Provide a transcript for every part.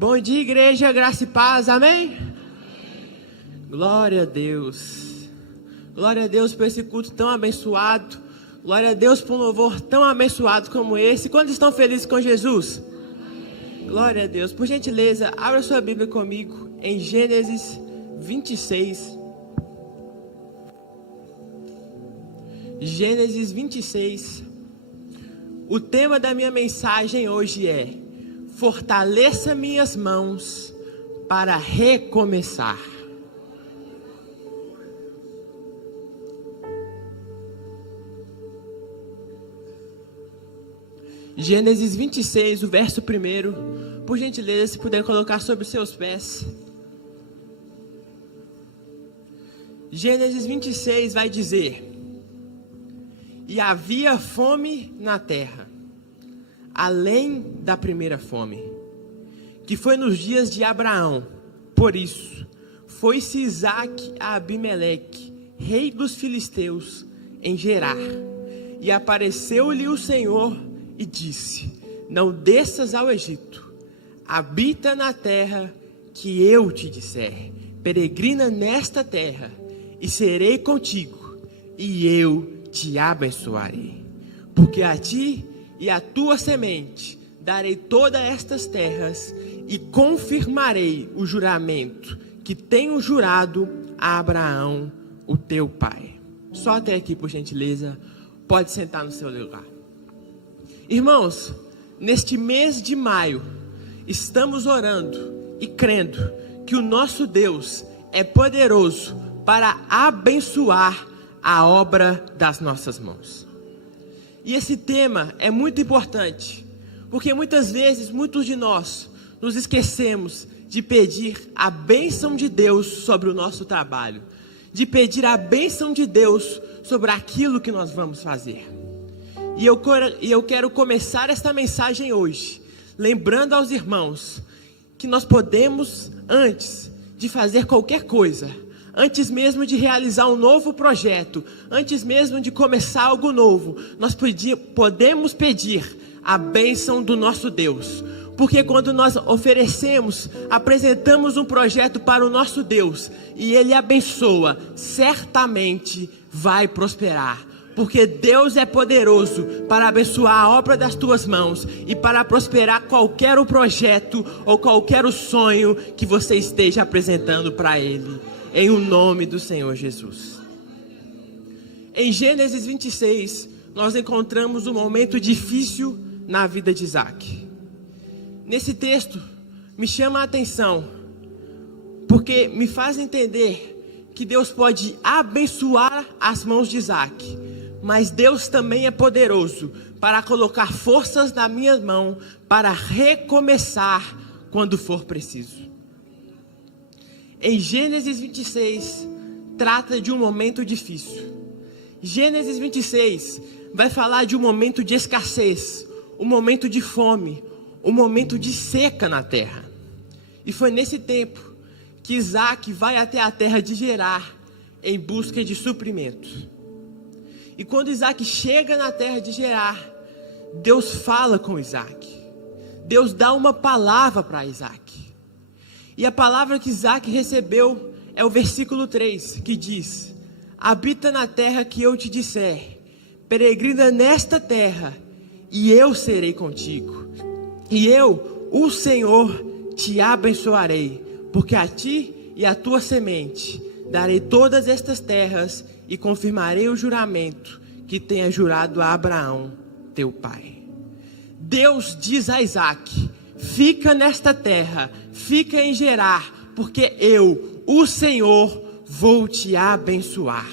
Bom dia, igreja, graça e paz, amém? Glória a Deus. Glória a Deus por esse culto tão abençoado. Glória a Deus por um louvor tão abençoado como esse. Quantos estão felizes com Jesus? Glória a Deus. Por gentileza, abra sua Bíblia comigo em Gênesis 26. Gênesis 26. O tema da minha mensagem hoje é: fortaleça minhas mãos para recomeçar. Gênesis 26, o verso 1. Por gentileza, se puder colocar sobre os seus pés. Gênesis 26 vai dizer: e havia fome na terra, além da primeira fome, que foi nos dias de Abraão. Por isso, foi-se Isaque a Abimeleque, rei dos filisteus, em Gerar. E apareceu-lhe o Senhor e disse: não desças ao Egito, habita na terra que eu te disser, peregrina nesta terra, e serei contigo, e eu te abençoarei, porque a ti e a tua semente darei todas estas terras, e confirmarei o juramento que tenho jurado a Abraão, o teu pai. Só até aqui, por gentileza. Pode sentar no seu lugar. Irmãos, neste mês de maio, estamos orando e crendo que o nosso Deus é poderoso para abençoar a obra das nossas mãos. E esse tema é muito importante, porque muitas vezes, muitos de nós nos esquecemos de pedir a bênção de Deus sobre o nosso trabalho, de pedir a bênção de Deus sobre aquilo que nós vamos fazer. E eu quero começar esta mensagem hoje, lembrando aos irmãos que nós podemos, antes de fazer qualquer coisa, antes mesmo de realizar um novo projeto, antes mesmo de começar algo novo, nós podemos pedir a bênção do nosso Deus. Porque quando nós apresentamos um projeto para o nosso Deus, e Ele abençoa, certamente vai prosperar. Porque Deus é poderoso para abençoar a obra das tuas mãos e para prosperar qualquer um projeto ou qualquer sonho que você esteja apresentando para Ele. Em o nome do Senhor Jesus. Em Gênesis 26, nós encontramos um momento difícil na vida de Isaque. Nesse texto, me chama a atenção, porque me faz entender que Deus pode abençoar as mãos de Isaque, mas Deus também é poderoso para colocar forças na minha mão para recomeçar quando for preciso. Em Gênesis 26, trata de um momento difícil. Gênesis 26 vai falar de um momento de escassez, um momento de fome, um momento de seca na terra. E foi nesse tempo que Isaque vai até a terra de Gerar em busca de suprimento. E quando Isaque chega na terra de Gerar, Deus fala com Isaque. Deus dá uma palavra para Isaque. E a palavra que Isaque recebeu é o versículo 3, que diz: habita na terra que eu te disser, peregrina nesta terra, e eu serei contigo. E eu, o Senhor, te abençoarei, porque a ti e a tua semente darei todas estas terras, e confirmarei o juramento que tenha jurado a Abraão, teu pai. Deus diz a Isaque: fica nesta terra, fica em Gerar, porque eu, o Senhor, vou te abençoar.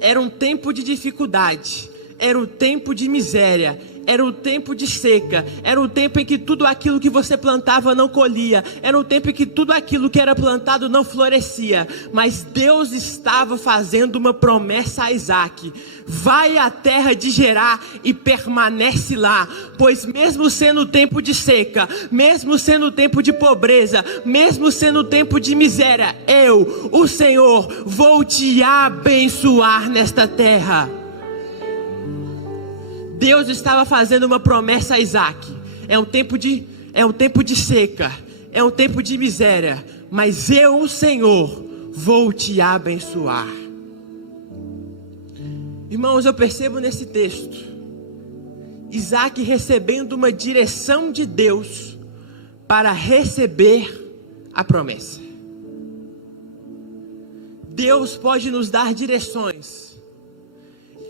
Era um tempo de dificuldade, era um tempo de miséria, era um tempo de seca, era um tempo em que tudo aquilo que você plantava não colhia, era um tempo em que tudo aquilo que era plantado não florescia, mas Deus estava fazendo uma promessa a Isaque: vai à terra de Gerar e permanece lá, pois mesmo sendo tempo de seca, mesmo sendo tempo de pobreza, mesmo sendo tempo de miséria, eu, o Senhor, vou te abençoar nesta terra. Deus estava fazendo uma promessa a Isaque. É um tempo de seca, é um tempo de miséria, mas eu, o Senhor, vou te abençoar. Irmãos, eu percebo nesse texto Isaac recebendo uma direção de Deus para receber a promessa. Deus pode nos dar direções,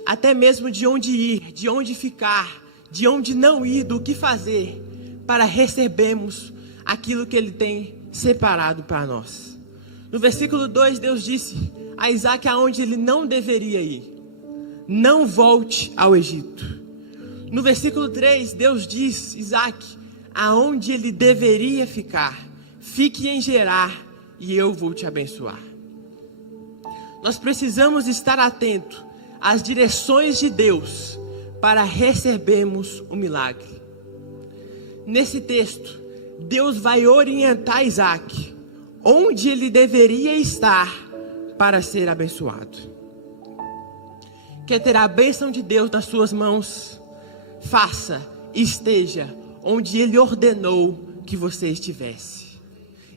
até mesmo de onde ir, de onde ficar, de onde não ir, do que fazer, para recebermos aquilo que Ele tem separado para nós. No versículo 2, Deus disse a Isaac aonde ele não deveria ir: não volte ao Egito. No versículo 3, Deus diz a Isaac aonde ele deveria ficar: fique em Gerar e eu vou te abençoar. Nós precisamos estar atentos às direções de Deus para recebermos o milagre. Nesse texto, Deus vai orientar Isaac onde ele deveria estar para ser abençoado. Quer ter a bênção de Deus nas suas mãos? Faça e esteja onde Ele ordenou que você estivesse.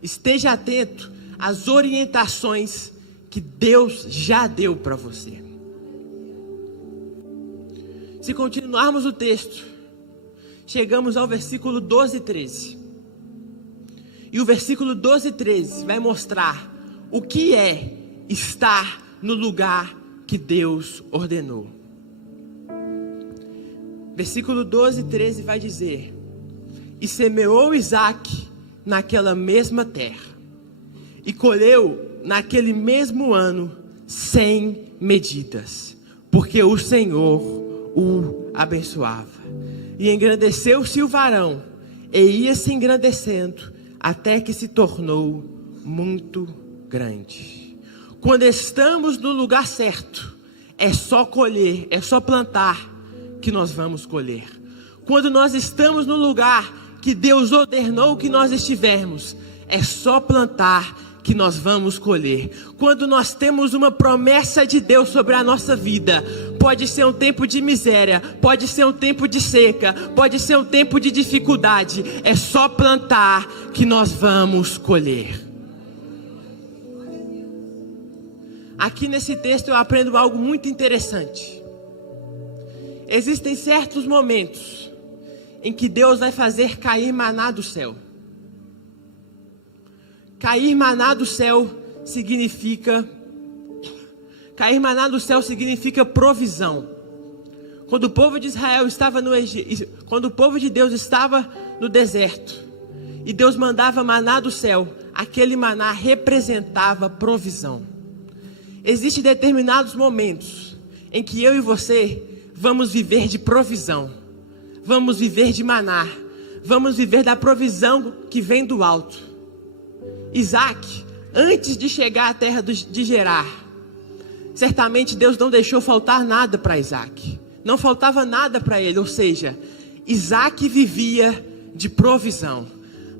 Esteja atento às orientações que Deus já deu para você. Se continuarmos o texto, chegamos ao versículo 12 e 13. E o versículo 12 e 13 vai mostrar o que é estar no lugar que Deus ordenou. Versículo 12 e 13 vai dizer: e semeou Isaac naquela mesma terra, e colheu naquele mesmo ano 100 medidas, porque o Senhor o abençoava. E engrandeceu-se o varão, e ia se engrandecendo, até que se tornou muito grande. Quando estamos no lugar certo, é só colher, é só plantar que nós vamos colher. Quando nós estamos no lugar que Deus ordenou que nós estivermos, é só plantar que nós vamos colher. Quando nós temos uma promessa de Deus sobre a nossa vida, pode ser um tempo de miséria, pode ser um tempo de seca, pode ser um tempo de dificuldade, é só plantar que nós vamos colher. Aqui nesse texto eu aprendo algo muito interessante. Existem certos momentos em que Deus vai fazer cair maná do céu. Cair maná do céu significa provisão. Quando o povo de Israel estava no Egito, quando o povo de Deus estava no deserto, e Deus mandava maná do céu, aquele maná representava provisão. Existem determinados momentos em que eu e você vamos viver de provisão, vamos viver de maná, vamos viver da provisão que vem do alto. Isaac, antes de chegar à terra de Gerar, certamente Deus não deixou faltar nada para Isaac, não faltava nada para ele, ou seja, Isaac vivia de provisão.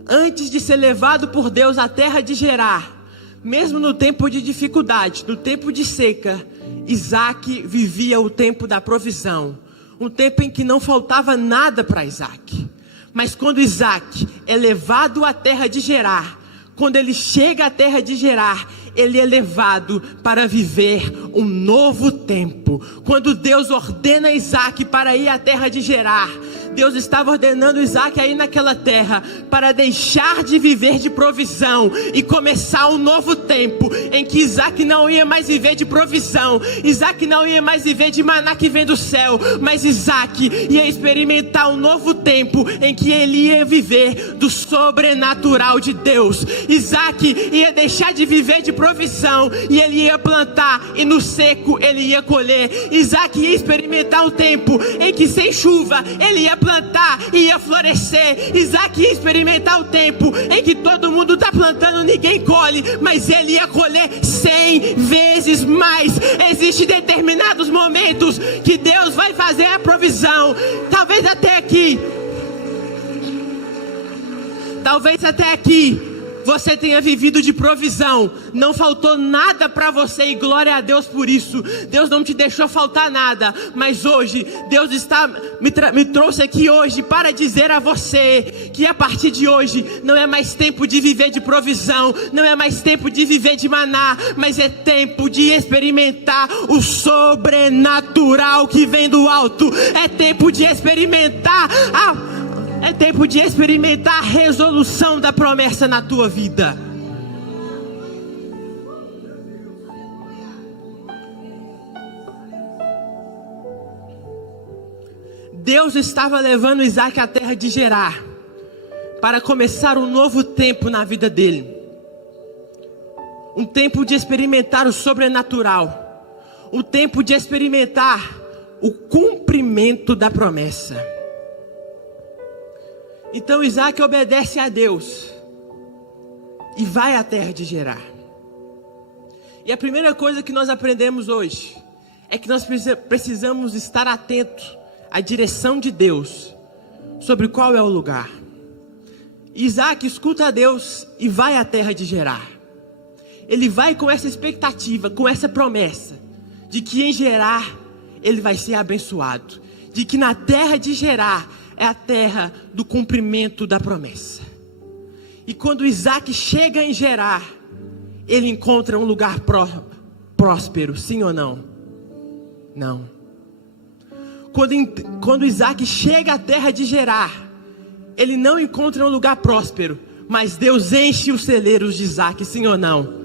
Antes de ser levado por Deus à terra de Gerar, mesmo no tempo de dificuldade, no tempo de seca, Isaac vivia o tempo da provisão, um tempo em que não faltava nada para Isaac. Mas quando Isaac é levado à terra de Gerar, quando ele chega à terra de Gerar, ele é levado para viver um novo tempo. Quando Deus ordena Isaac para ir à terra de Gerar, Deus estava ordenando Isaac a ir naquela terra para deixar de viver de provisão e começar um novo tempo em que Isaac não ia mais viver de provisão, Isaac não ia mais viver de maná que vem do céu, mas Isaac ia experimentar um novo tempo em que ele ia viver do sobrenatural de Deus. Isaac ia deixar de viver de provisão e ele ia plantar, e no seco ele ia colher. Isaac ia experimentar um tempo em que sem chuva ele ia plantar e ia florescer. Isaac ia experimentar o tempo em que todo mundo está plantando, ninguém colhe, mas ele ia colher 100 vezes mais. Existem determinados momentos que Deus vai fazer a provisão. Talvez até aqui você tenha vivido de provisão. Não faltou nada para você e glória a Deus por isso. Deus não te deixou faltar nada. Mas hoje, Deus me trouxe aqui hoje para dizer a você que a partir de hoje não é mais tempo de viver de provisão, não é mais tempo de viver de maná, mas é tempo de experimentar o sobrenatural que vem do alto. É tempo de experimentar a resolução da promessa na tua vida. Deus estava levando Isaac à terra de Gerar para começar um novo tempo na vida dele. Um tempo de experimentar o sobrenatural. Um tempo de experimentar o cumprimento da promessa. Então Isaac obedece a Deus e vai à terra de Gerar. E a primeira coisa que nós aprendemos hoje é que nós precisamos estar atentos à direção de Deus sobre qual é o lugar. Isaac escuta a Deus e vai à terra de Gerar. Ele vai com essa expectativa, com essa promessa de que em Gerar ele vai ser abençoado, de que na terra de Gerar é a terra do cumprimento da promessa. E quando Isaac chega em Gerar, ele encontra um lugar próspero, sim ou não? Não. Quando Isaac chega à terra de Gerar, ele não encontra um lugar próspero, mas Deus enche os celeiros de Isaac, sim ou não?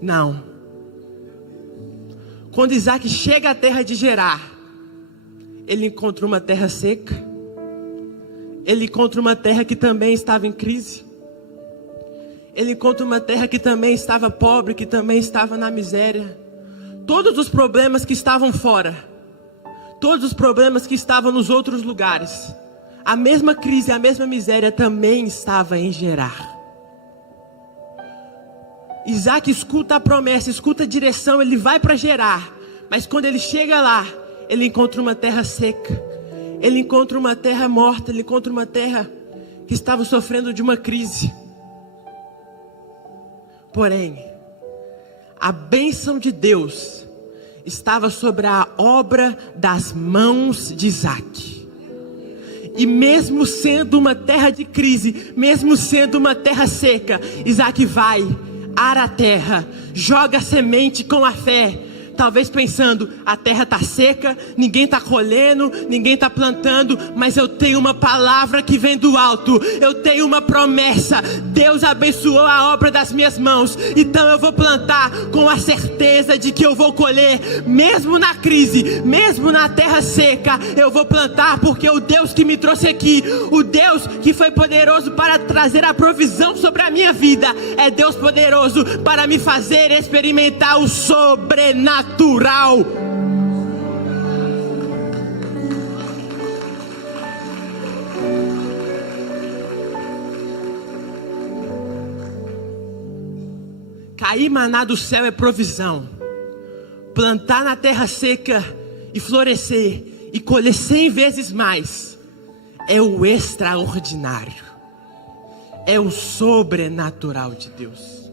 Não. Quando Isaac chega à terra de Gerar, ele encontra uma terra seca. Ele encontra uma terra que também estava em crise. Ele encontra uma terra que também estava pobre, que também estava na miséria. Todos os problemas que estavam fora, todos os problemas que estavam nos outros lugares, a mesma crise, a mesma miséria também estava em Gerar. Isaac escuta a promessa, escuta a direção, ele vai para Gerar. Mas quando ele chega lá, ele encontra uma terra seca. Ele encontra uma terra morta, ele encontra uma terra que estava sofrendo de uma crise. Porém, a bênção de Deus estava sobre a obra das mãos de Isaac. E mesmo sendo uma terra de crise, mesmo sendo uma terra seca, Isaac vai, ara a terra, joga a semente com a fé. Talvez pensando, a terra está seca, ninguém está colhendo, ninguém está plantando, mas eu tenho uma palavra que vem do alto, eu tenho uma promessa, Deus abençoou a obra das minhas mãos, então eu vou plantar com a certeza de que eu vou colher, mesmo na crise, mesmo na terra seca, eu vou plantar, porque o Deus que me trouxe aqui, o Deus que foi poderoso para trazer a provisão sobre a minha vida, é Deus poderoso para me fazer experimentar o sobrenatural. Cair maná do céu é provisão. Plantar na terra seca e florescer e colher 100 vezes mais é o extraordinário. É o sobrenatural de Deus.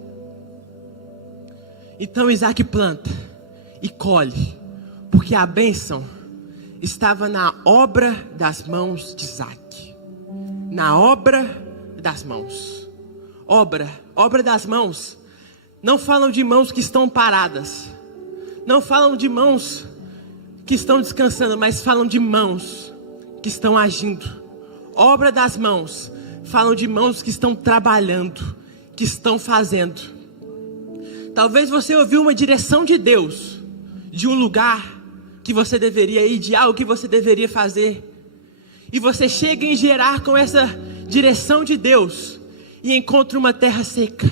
Então Isaac planta e colhe, porque a bênção estava na obra das mãos de Isaac. Na obra das mãos. Obra das mãos. Não falam de mãos que estão paradas. Não falam de mãos que estão descansando, mas falam de mãos que estão agindo. Obra das mãos. Falam de mãos que estão trabalhando, que estão fazendo. Talvez você ouviu uma direção de Deus, de um lugar que você deveria ir, de algo que você deveria fazer. E você chega em Gerar com essa direção de Deus e encontra uma terra seca.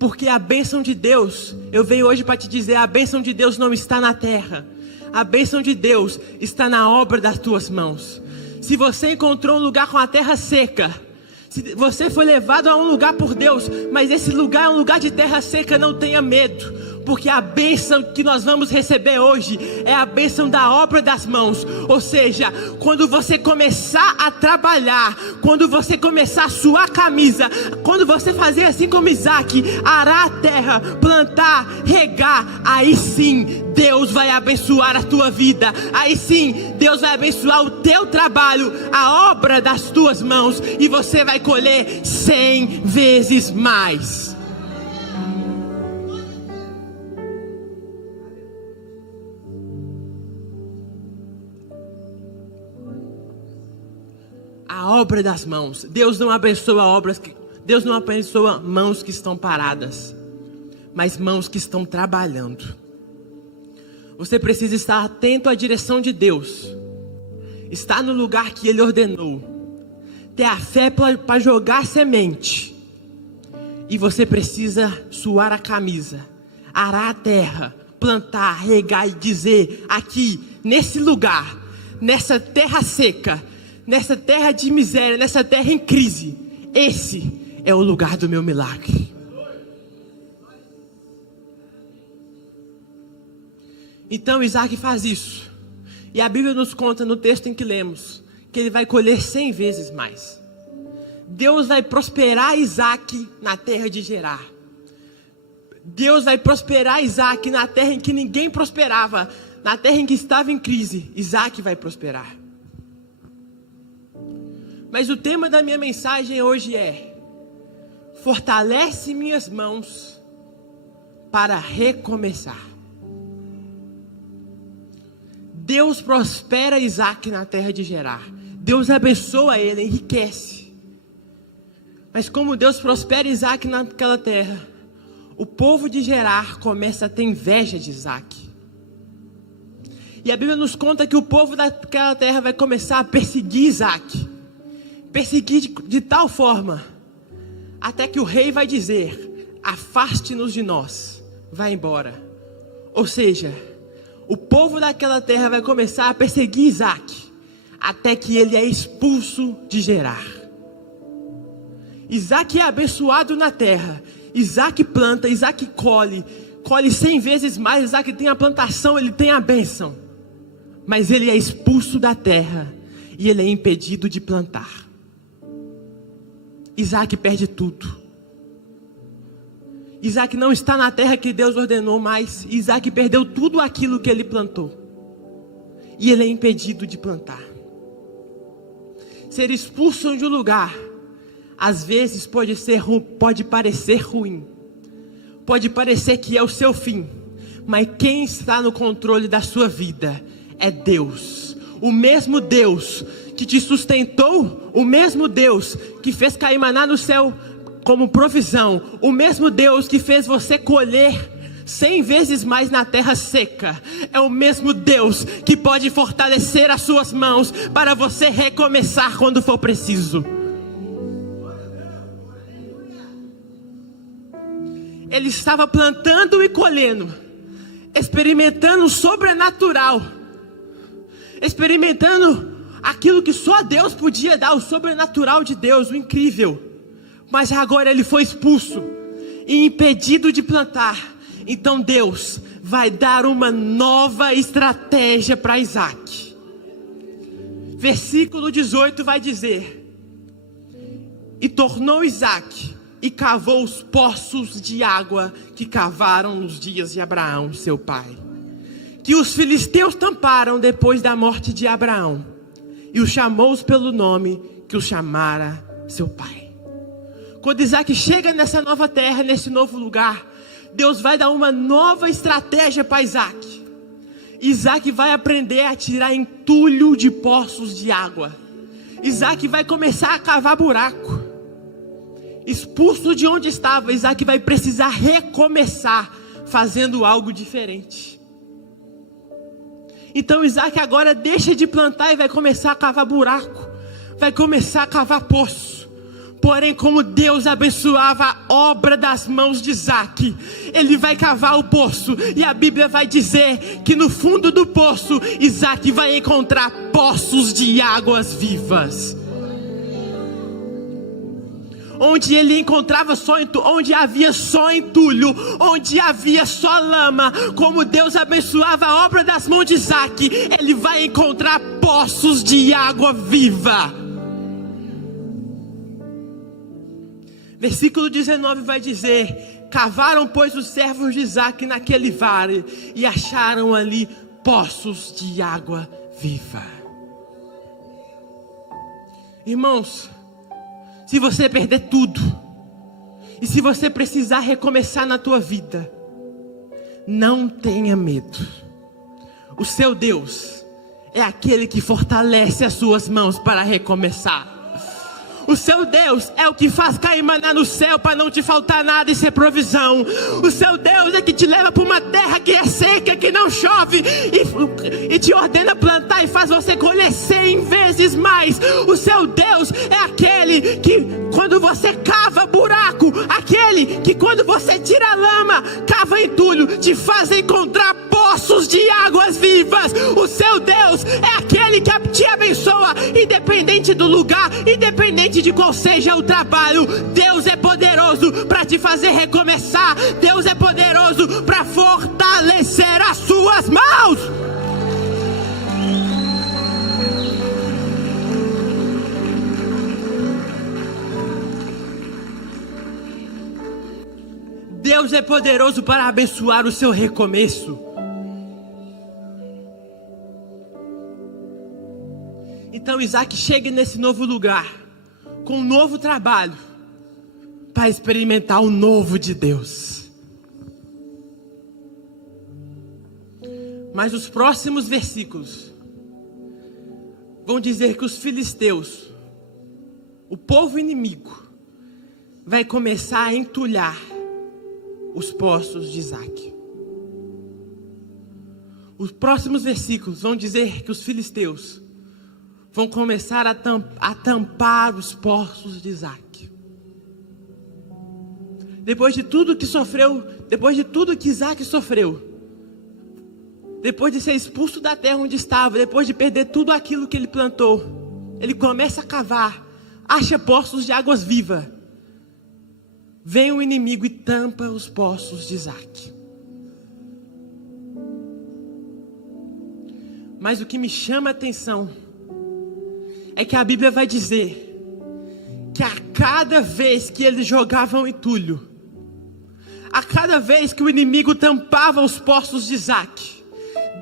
Porque a bênção de Deus, eu venho hoje para te dizer, a bênção de Deus não está na terra. A bênção de Deus está na obra das tuas mãos. Se você encontrou um lugar com a terra seca, se você foi levado a um lugar por Deus, mas esse lugar é um lugar de terra seca, não tenha medo. porque a bênção que nós vamos receber hoje é a bênção da obra das mãos. Ou seja, quando você começar a trabalhar, quando você começar a suar a camisa, quando você fazer assim como Isaac, arar a terra, plantar, regar, aí sim Deus vai abençoar a tua vida. Aí sim Deus vai abençoar o teu trabalho, a obra das tuas mãos, e você vai colher 100 vezes mais. A obra das mãos. Deus não abençoa Deus não abençoa mãos que estão paradas, mas mãos que estão trabalhando. Você precisa estar atento à direção de Deus, estar no lugar que Ele ordenou, ter a fé para jogar semente, e você precisa suar a camisa, arar a terra, plantar, regar e dizer: aqui, nesse lugar, nessa terra seca, nessa terra de miséria, nessa terra em crise, esse é o lugar do meu milagre. Então Isaac faz isso, e a Bíblia nos conta no texto em que lemos, que ele vai colher 100 vezes mais. Deus vai prosperar Isaac na terra de Gerar. Deus vai prosperar Isaac na terra em que ninguém prosperava, na terra em que estava em crise. Isaac vai prosperar. Mas o tema da minha mensagem hoje é: fortalece minhas mãos para recomeçar. Deus prospera Isaac na terra de Gerar. Deus abençoa ele, enriquece. Mas como Deus prospera Isaac naquela terra, o povo de Gerar começa a ter inveja de Isaac. E a Bíblia nos conta que o povo daquela terra vai começar a perseguir Isaac. Perseguir de tal forma, até que o rei vai dizer: afaste-nos de nós, vai embora. Ou seja, o povo daquela terra vai começar a perseguir Isaac, até que ele é expulso de Gerar. Isaac é abençoado na terra. Isaac planta, Isaac colhe 100 vezes mais. Isaac tem a plantação, ele tem a bênção. Mas ele é expulso da terra e ele é impedido de plantar. Isaac perde tudo. Isaac não está na terra que Deus ordenou mais. Isaac perdeu tudo aquilo que ele plantou. E ele é impedido de plantar. Ser expulso de um lugar, às vezes pode parecer ruim. Pode parecer que é o seu fim. Mas quem está no controle da sua vida é Deus. O mesmo Deus que te sustentou, o mesmo Deus que fez cair maná no céu como provisão, o mesmo Deus que fez você colher 100 vezes mais na terra seca, é o mesmo Deus que pode fortalecer as suas mãos para você recomeçar quando for preciso. Ele estava plantando e colhendo, experimentando o sobrenatural, experimentando aquilo que só Deus podia dar, o sobrenatural de Deus, o incrível. Mas agora ele foi expulso e impedido de plantar. Então Deus vai dar uma nova estratégia para Isaac. Versículo 18 vai dizer: e tornou Isaac e cavou os poços de água que cavaram nos dias de Abraão, seu pai, que os filisteus tamparam depois da morte de Abraão, e os chamou pelo nome que os chamara seu pai. Quando Isaac chega nessa nova terra, nesse novo lugar, Deus vai dar uma nova estratégia para Isaac. Isaac vai aprender a tirar entulho de poços de água. Isaac vai começar a cavar buraco. Expulso de onde estava, Isaac vai precisar recomeçar, fazendo algo diferente. Então Isaac agora deixa de plantar e vai começar a cavar buraco. Vai começar a cavar poço. Porém, como Deus abençoava a obra das mãos de Isaac, ele vai cavar o poço, e a Bíblia vai dizer que no fundo do poço, Isaac vai encontrar poços de águas vivas. onde ele encontrava onde havia só entulho, onde havia só lama, como Deus abençoava a obra das mãos de Isaac, ele vai encontrar poços de água viva. Versículo 19 vai dizer: cavaram, pois, os servos de Isaac naquele vale e acharam ali poços de água viva. Irmãos, se você perder tudo, e se você precisar recomeçar na tua vida, não tenha medo. O seu Deus é aquele que fortalece as suas mãos para recomeçar. O seu Deus é o que faz cair maná no céu para não te faltar nada e ser provisão. O seu Deus é que te leva para uma terra que é seca, que não chove, e te ordena plantar e faz você colher 100 vezes mais. O seu Deus é aquele que quando você cava buraco, aquele que quando você tira a lama, cava entulho, te faz encontrar poços de águas vivas. O seu Deus é aquele que te abençoa, independente do lugar, independente de qual seja o trabalho. Deus é poderoso para te fazer recomeçar. Deus é poderoso para fortalecer as suas mãos. Deus é poderoso para abençoar o seu recomeço. Então Isaac chega nesse novo lugar, com um novo trabalho, para experimentar o novo de Deus. Mas os próximos versículos vão dizer que os filisteus, o povo inimigo, vai começar a entulhar os poços de Isaac. Os próximos versículos vão dizer que os filisteus vão começar a tampar os poços de Isaac. Depois de tudo que sofreu, depois de tudo que Isaac sofreu, depois de ser expulso da terra onde estava, depois de perder tudo aquilo que ele plantou, ele começa a cavar, acha poços de águas vivas. Vem o inimigo e tampa os poços de Isaac. Mas o que me chama a atenção é que a Bíblia vai dizer que a cada vez que eles jogavam entulho, a cada vez que o inimigo tampava os poços de Isaac,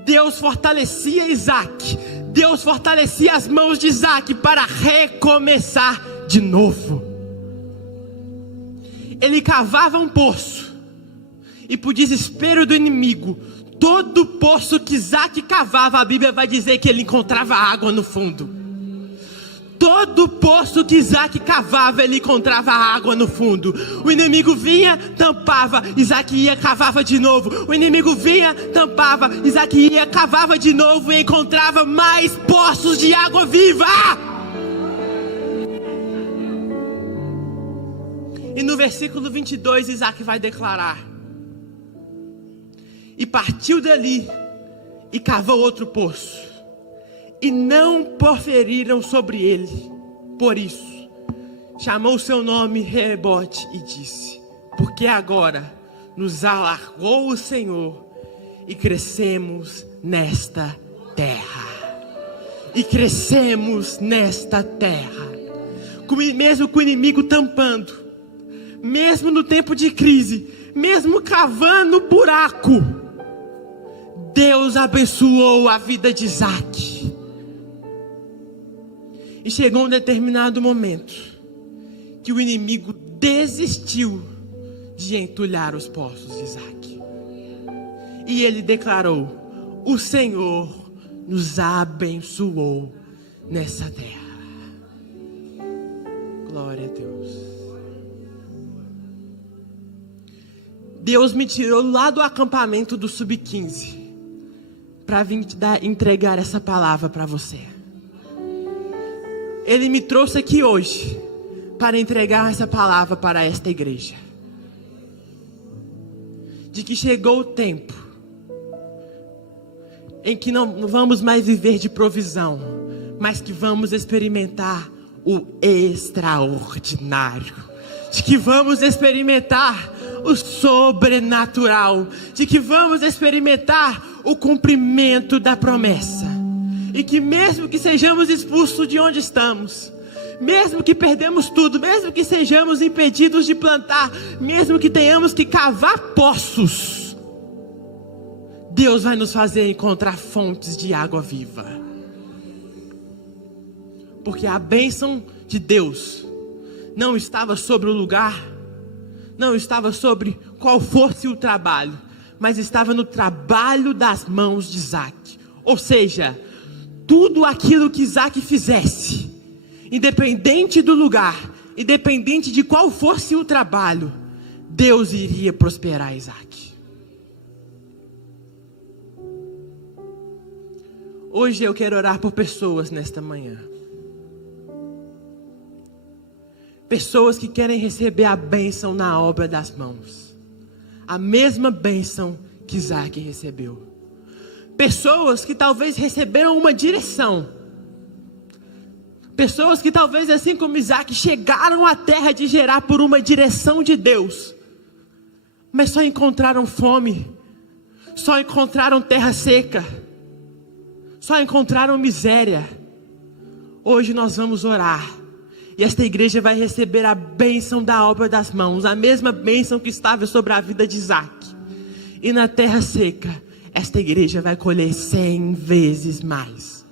Deus fortalecia Isaac, Deus fortalecia as mãos de Isaac para recomeçar de novo. Ele cavava um poço, e por desespero do inimigo, todo poço que Isaac cavava, a Bíblia vai dizer que ele encontrava água no fundo. Todo poço que Isaac cavava, ele encontrava água no fundo. O inimigo vinha, tampava, Isaac ia, cavava de novo. O inimigo vinha, tampava, Isaac ia, cavava de novo e encontrava mais poços de água viva. E no versículo 22, Isaac vai declarar: e partiu dali e cavou outro poço, e não proferiram sobre ele. Por isso chamou o seu nome Rehobote e disse: porque agora nos alargou o Senhor e crescemos nesta terra. E crescemos nesta terra. Mesmo com o inimigo tampando, mesmo no tempo de crise, mesmo cavando buraco, Deus abençoou a vida de Isaac. E chegou um determinado momento que o inimigo desistiu de entulhar os poços de Isaac. E ele declarou: o Senhor nos abençoou nessa terra. Glória a Deus. Deus me tirou lá do acampamento do Sub-15 para vir entregar essa palavra para você. Ele me trouxe aqui hoje para entregar essa palavra para esta igreja. De que chegou o tempo em que não vamos mais viver de provisão, mas que vamos experimentar o extraordinário. de que vamos experimentar o sobrenatural, de que vamos experimentar o cumprimento da promessa, e que mesmo que sejamos expulsos de onde estamos, mesmo que perdemos tudo, mesmo que sejamos impedidos de plantar, mesmo que tenhamos que cavar poços, Deus vai nos fazer encontrar fontes de água viva. Porque a bênção de Deus não estava sobre o lugar, não estava sobre qual fosse o trabalho, mas estava no trabalho das mãos de Isaac. Ou seja, tudo aquilo que Isaac fizesse, independente do lugar, independente de qual fosse o trabalho, Deus iria prosperar Isaac. Hoje eu quero orar por pessoas nesta manhã. Pessoas que querem receber a bênção na obra das mãos. A mesma bênção que Isaac recebeu. Pessoas que talvez receberam uma direção. Pessoas que talvez, assim como Isaac, chegaram à terra de Gerar por uma direção de Deus. Mas só encontraram fome. Só encontraram terra seca. Só encontraram miséria. Hoje nós vamos orar. E esta igreja vai receber a bênção da obra das mãos. A mesma bênção que estava sobre a vida de Isaac. E na terra seca, esta igreja vai colher 100 vezes mais.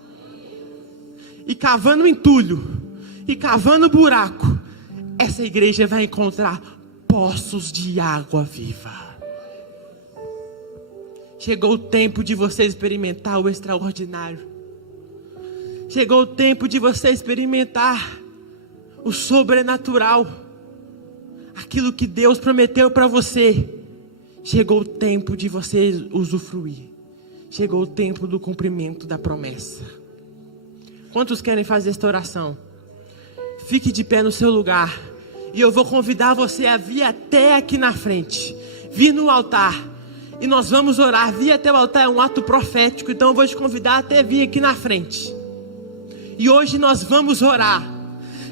E cavando entulho, e cavando buraco, essa igreja vai encontrar poços de água viva. Chegou o tempo de você experimentar o extraordinário. Chegou o tempo de você experimentar o sobrenatural. Aquilo que Deus prometeu para você. Chegou o tempo de você usufruir. Chegou o tempo do cumprimento da promessa. Quantos querem fazer esta oração? Fique de pé no seu lugar. E eu vou convidar você a vir até aqui na frente. Vir no altar. E nós vamos orar. Vir até o altar é um ato profético. Então eu vou te convidar até vir aqui na frente. E hoje nós vamos orar.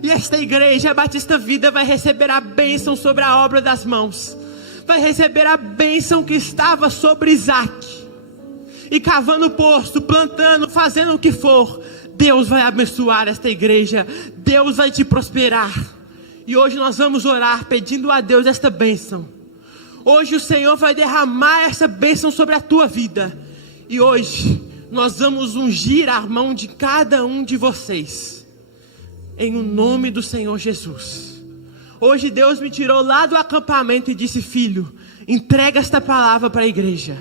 E esta igreja, a Batista Vida, vai receber a bênção sobre a obra das mãos. Vai receber a bênção que estava sobre Isaac. E cavando poço, plantando, fazendo o que for, Deus vai abençoar esta igreja. Deus vai te prosperar. E hoje nós vamos orar pedindo a Deus esta bênção. Hoje o Senhor vai derramar essa bênção sobre a tua vida. E hoje nós vamos ungir a mão de cada um de vocês. Em o nome do Senhor Jesus. Hoje Deus me tirou lá do acampamento e disse: filho, entrega esta palavra para a igreja.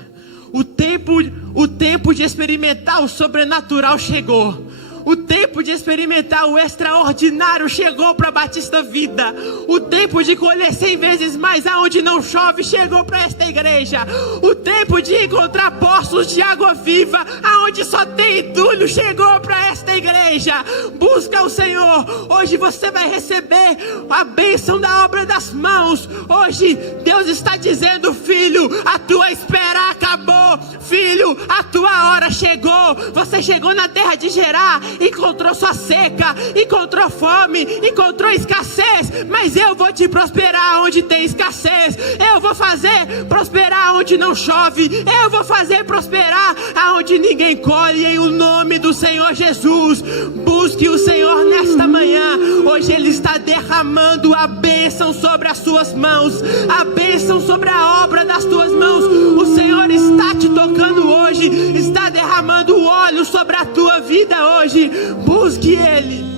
O tempo de experimentar o sobrenatural chegou. O tempo de experimentar o extraordinário chegou para a Batista Vida. O tempo de colher 100 vezes mais aonde não chove chegou para esta igreja. O tempo de encontrar poços de água viva aonde só tem entulho chegou para esta igreja. Busca o Senhor. Hoje você vai receber a bênção da obra das mãos. Hoje Deus está dizendo: filho, a tua espera acabou. Filho, a tua hora chegou. Você chegou na terra de Gerar, encontrou só seca, encontrou fome, encontrou escassez, mas eu vou te prosperar onde tem escassez. Eu vou fazer prosperar onde não chove. Eu vou fazer prosperar aonde ninguém colhe, em o nome do Senhor Jesus. Busque o Senhor nesta manhã. Hoje Ele está derramando a bênção sobre as suas mãos, a bênção sobre a obra das tuas mãos. O Senhor está te tocando hoje, está derramando óleo sobre a tua vida hoje. Busque Ele.